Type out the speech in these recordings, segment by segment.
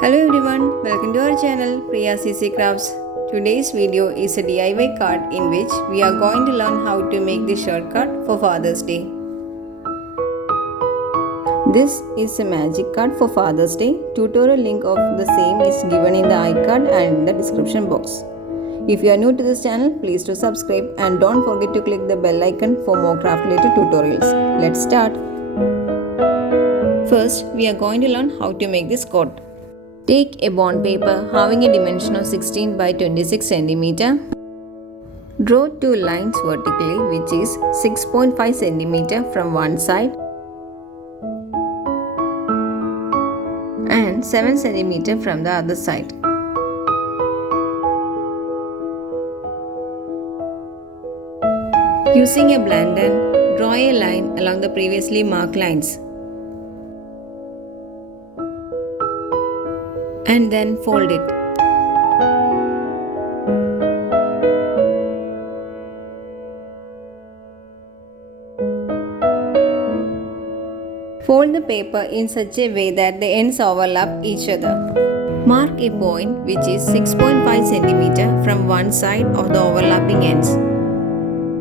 Hello everyone, welcome to our channel Priya CC Crafts. Today's video is a DIY card in which we are going to learn how to make the shirt card for Father's Day. This is a magic card for Father's Day. Tutorial link of the same is given in the iCard and in the description box. If you are new to this channel, please do subscribe and don't forget to click the bell icon for more craft related tutorials. Let's start. First, we are going to learn how to make this card. Take a bond paper having a dimension of 16 by 26 cm. Draw two lines vertically, which is 6.5 cm from one side and 7 cm from the other side. Using a blender, draw a line along the previously marked lines and then fold it. Fold the paper in such a way that the ends overlap each other. Mark a point which is 6.5 cm from one side of the overlapping ends.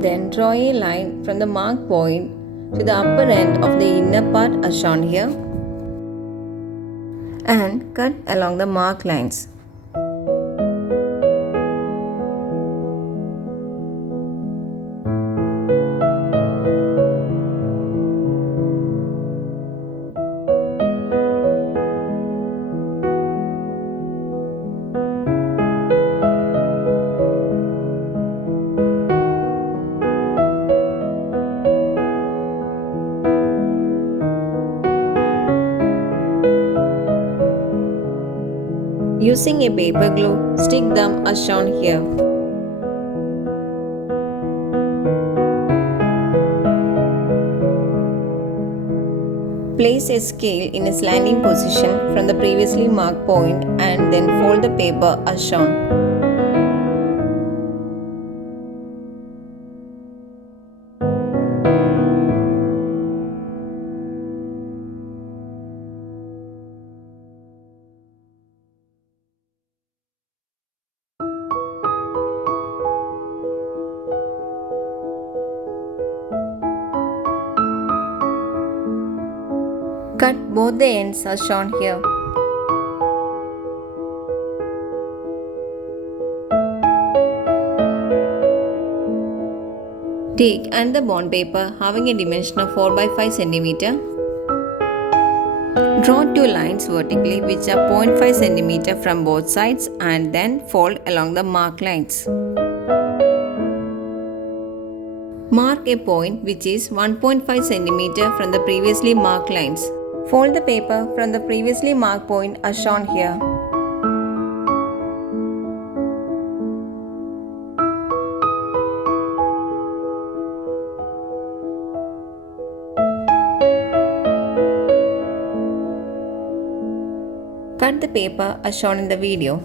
Then draw a line from the marked point to the upper end of the inner part as shown here and cut along the marked lines. Using a paper glue, stick them as shown here. Place a scale in a slanting position from the previously marked point and then fold the paper as shown. Cut both the ends as shown here. Take another bond paper having a dimension of 4 by 5 cm. Draw two lines vertically which are 0.5 cm from both sides and then fold along the marked lines. Mark a point which is 1.5 cm from the previously marked lines. Fold the paper from the previously marked point as shown here. Cut the paper as shown in the video.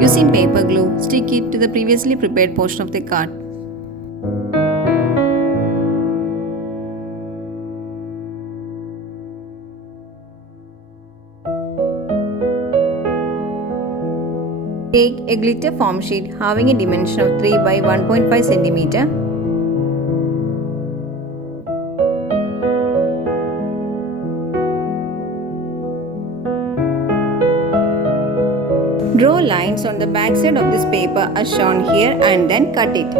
Using paper glue, stick it to the previously prepared portion of the card. Take a glitter foam sheet having a dimension of 3 by 1.5 cm. Draw lines on the back side of this paper as shown here and then cut it.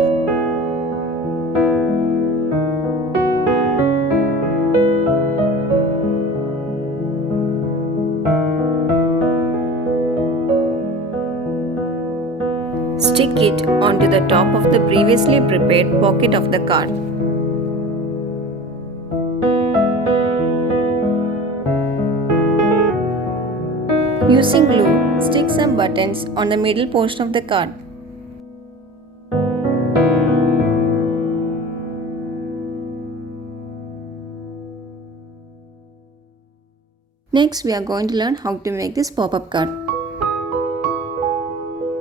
Stick it onto the top of the previously prepared pocket of the card. Using glue, stick some buttons on the middle portion of the card. Next, we are going to learn how to make this pop-up card.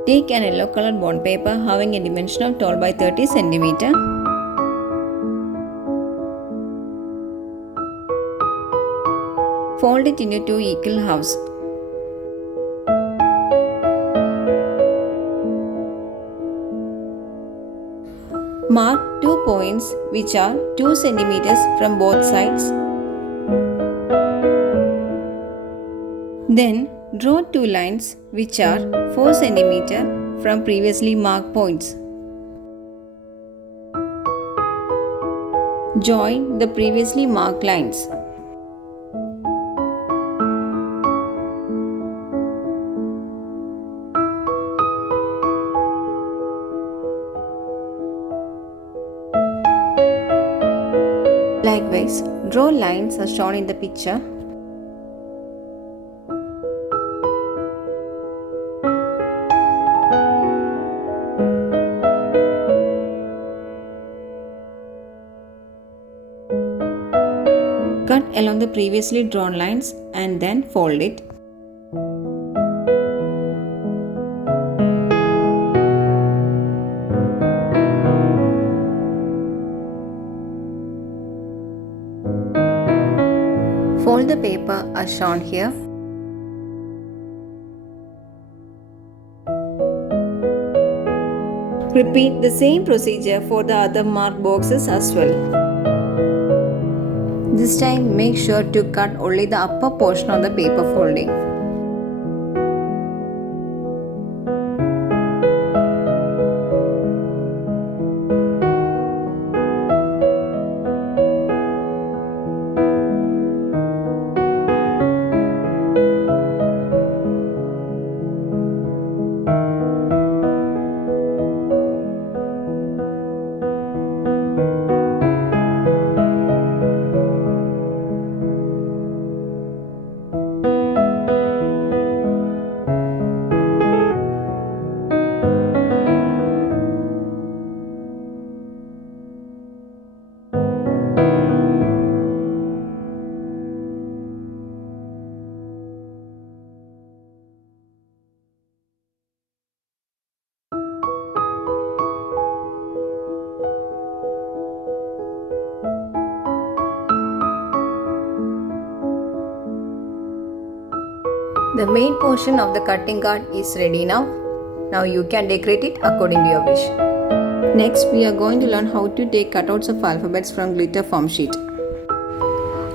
Take an yellow colored bond paper having a dimension of 12 by 30 centimeter. Fold it into 2 equal halves. Mark 2 points which are 2 centimeters from both sides. Then draw 2 lines which are 4 centimeters from previously marked points. Join the previously marked lines. Likewise, draw lines as shown in the picture. Cut along the previously drawn lines and then fold it. Fold the paper as shown here. Repeat the same procedure for the other marked boxes as well. This time make sure to cut only the upper portion of the paper folding. The main portion of the cutting card is ready now. Now you can decorate it according to your wish. Next, we are going to learn how to take cutouts of alphabets from glitter foam sheet.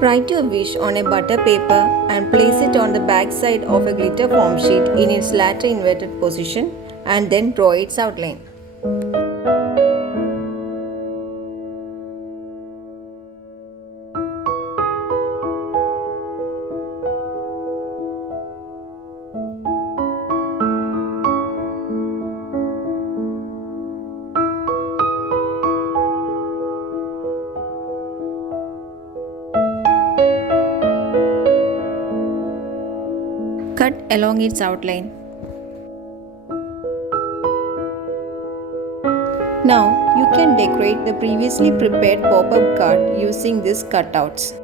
Write your wish on a butter paper and place it on the back side of a glitter foam sheet in its lateral inverted position and then draw its outline. Cut along its outline. Now you can decorate the previously prepared pop-up card using these cutouts.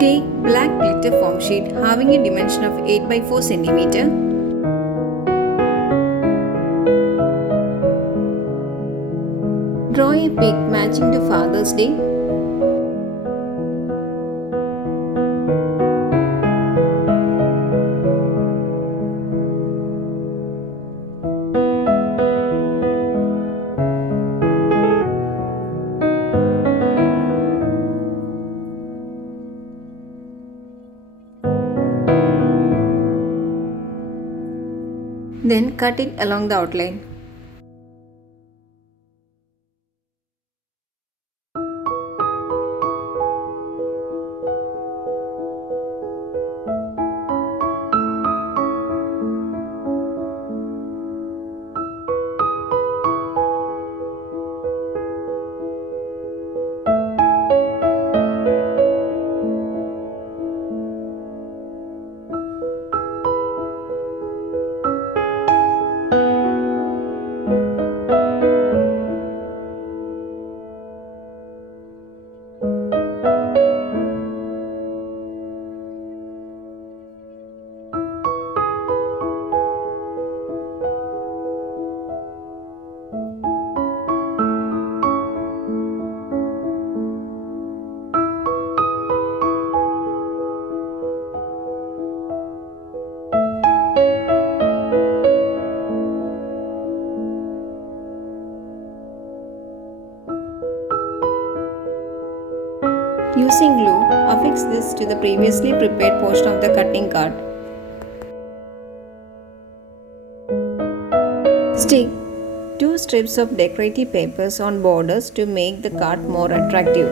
Take black glitter foam sheet having a dimension of 8 by 4 centimeter. Draw a pig matching to Father's Day. Then cut it along the outline. Using glue, affix this to the previously prepared portion of the cutting card. Stick 2 strips of decorative papers on borders to make the card more attractive.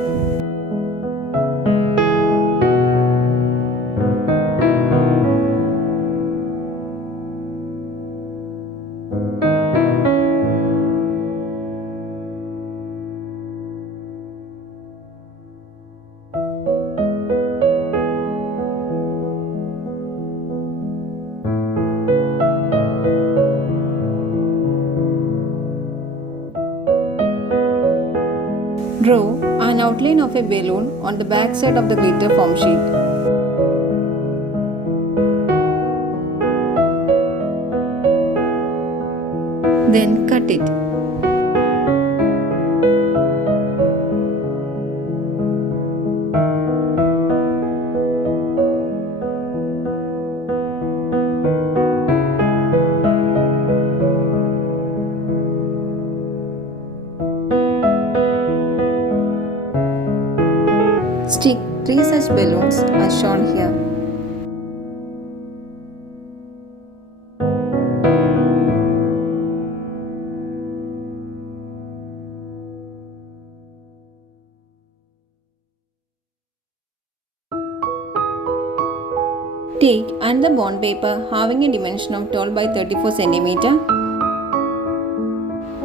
Draw an outline of a balloon on the back side of the glitter foam sheet. Then cut it. Stick 3 such balloons as shown here. Take another bond paper having a dimension of 12 by 34 cm.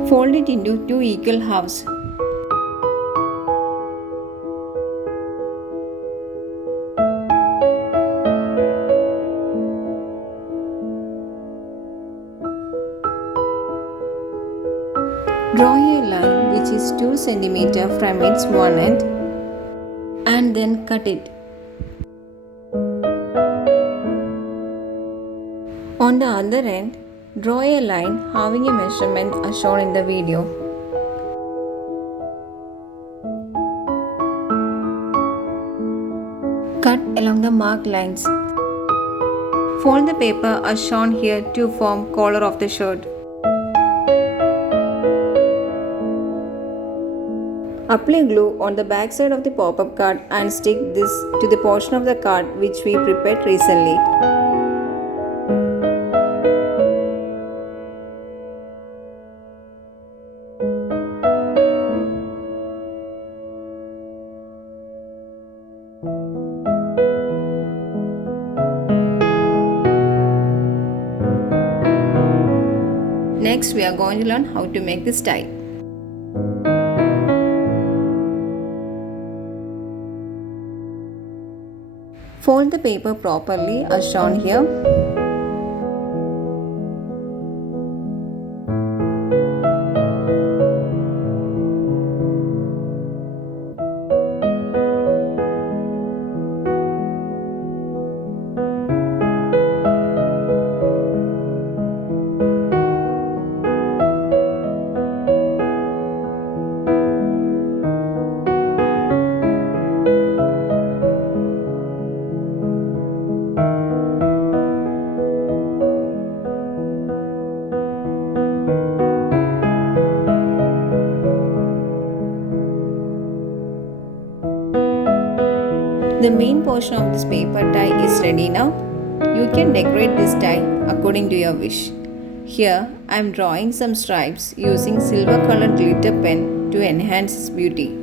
Fold it into 2 equal halves. Draw a line which is 2 cm from its one end and then cut it. On the other end, draw a line having a measurement as shown in the video. Cut along the marked lines. Fold the paper as shown here to form collar of the shirt. Apply glue on the back side of the pop-up card and stick this to the portion of the card which we prepared recently. Next, we are going to learn how to make this tie. Fold the paper properly as shown here. The main portion of this paper tie is ready now. You can decorate this tie according to your wish. Here I am drawing some stripes using silver colored glitter pen to enhance its beauty.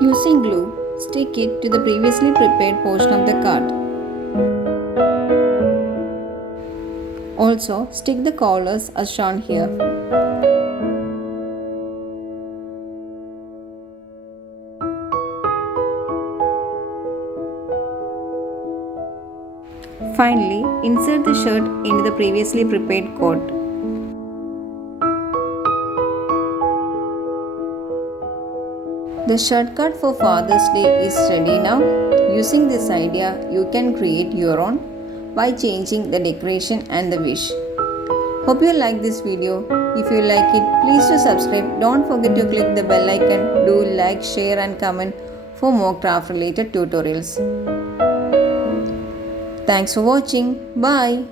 Using glue, stick it to the previously prepared portion of the card. Also, stick the collars as shown here. Finally, insert the shirt into the previously prepared coat. The shirt card for Father's Day is ready now. Using this idea, you can create your own by changing the decoration and the wish. Hope you like this video. If you like it, please do subscribe. Don't forget to click the bell icon. Do like, share and comment for more craft related tutorials. Thanks for watching. Bye.